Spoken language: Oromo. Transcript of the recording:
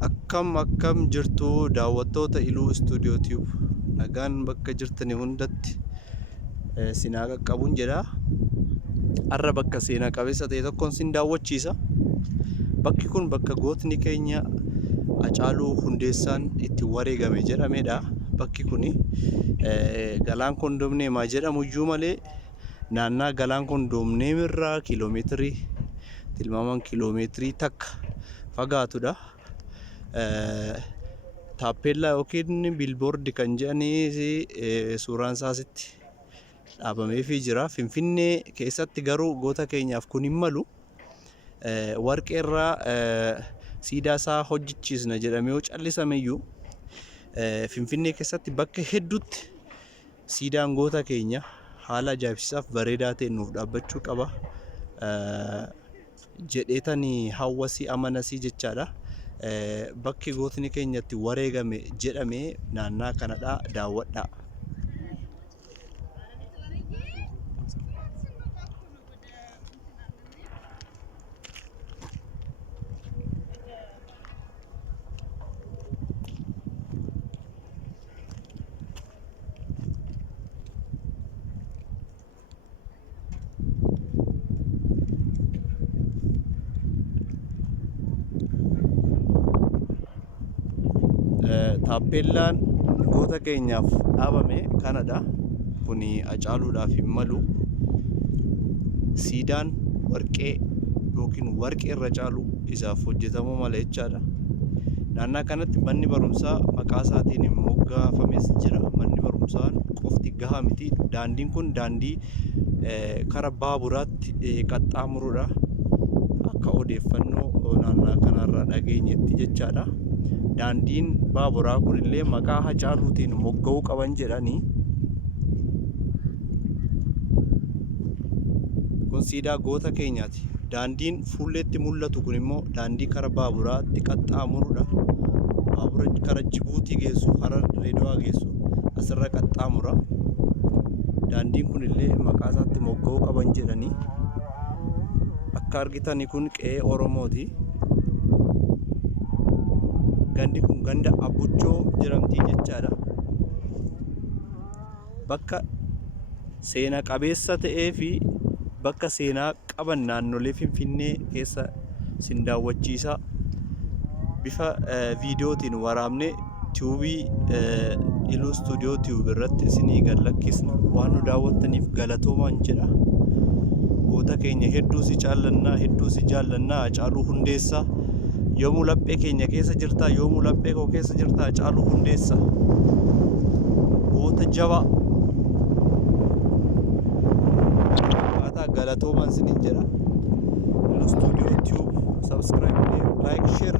Akkam jirtu daawwattoota Iluu Studio Tube. Nagaan bakka jirtanii hundatti sinaa qaqqabuun jedha. Har'a bakka seenaa qabeessa ta'e tokkoon sin daawwachiisa. Bakki kun bakka gootni keenya Haccaaluu Hundeessaan itti wareegame jedhamedha. Bakki kuni galaan kondomneemaa jedhamu iyyuu malee naannaa galaan kondomneemirraa kiiloomeetirii tilmaamaan kiiloomeetirii takka fagaatudha. Taappellaa yookiin biilboordi kan jedhanii suuraan isaasitti dhaabameefii jira. Finfinnee keessatti garuu goota keenyaaf kun hin malu. Warqeerraa siidaa isaa hojjechiisna jedhamee yoo callisameyyuu Finfinnee keessatti bakka hedduutti siidaan goota keenya haala ajaa'ibsiisaaf bareedaa ta'een nuuf dhaabbachuu qaba jedheetanii hawwasii amanasii jechaadha. Bakki gootni keenyatti wareegame jedhame naannaa kanadha. Daawadha. Taappellaan goota keenyaaf dhaabame kanadha. Kuni Haccaaluudhaaf hin malu. Siidaan warqee yookiin warqee irra caalu isaaf hojjetamuu mala jechaadha. Naannaa kanatti manni barumsaa maqaa isaatiin moggaafames jira. Manni barumsaa qofti gahaa miti. Daandiin kun daandii karaa baaburaatti qaxxaamurudha. Akka odeeffannoo naannaa kanarraa dhageenyetti jechaadha. Daandiin baaburaa kun illee maqaa Haccaaluutiin mogga'uu qaban jedhanii. Kun siidaa goota keenyaati. Daandiin fuulleetti mul'atu kun immoo daandii karaa baaburaatti qaxxaamurudha. Baabura karaa Jibuutii geessu, Harar Dirreedawaa geessu asirra qaxxaamura. Daandiin kun illee maqaa isaatti mogga'uu qaban jedhanii. Akka argitani kun qe'ee Oromooti. Gandi kun ganda Abbuchoo jedhamti jechaadha. Bakka seenaa qabeessa ta'ee fi bakka seenaa qaban naannolee Finfinnee keessa sin daawwachiisa. Bifa viidiyootiin waraabne tiubii Iluu Studio Tube irratti isinii gad lakkisna. Waan nu daawwattaniif galatoomaan jedha. Goota keenya hedduu si jaallannaa, hedduu si jaallannaa. Haccaaluu Hundeessaa. Yoomuu laphee keenya keessa jirtaa, yoomuu laphee koo keessa jirtaa. Haccaaluu Hundeessaa goota jabaa. Galatoomaan isiniin jedha. Iluu Studio Tube subscribe, like, share.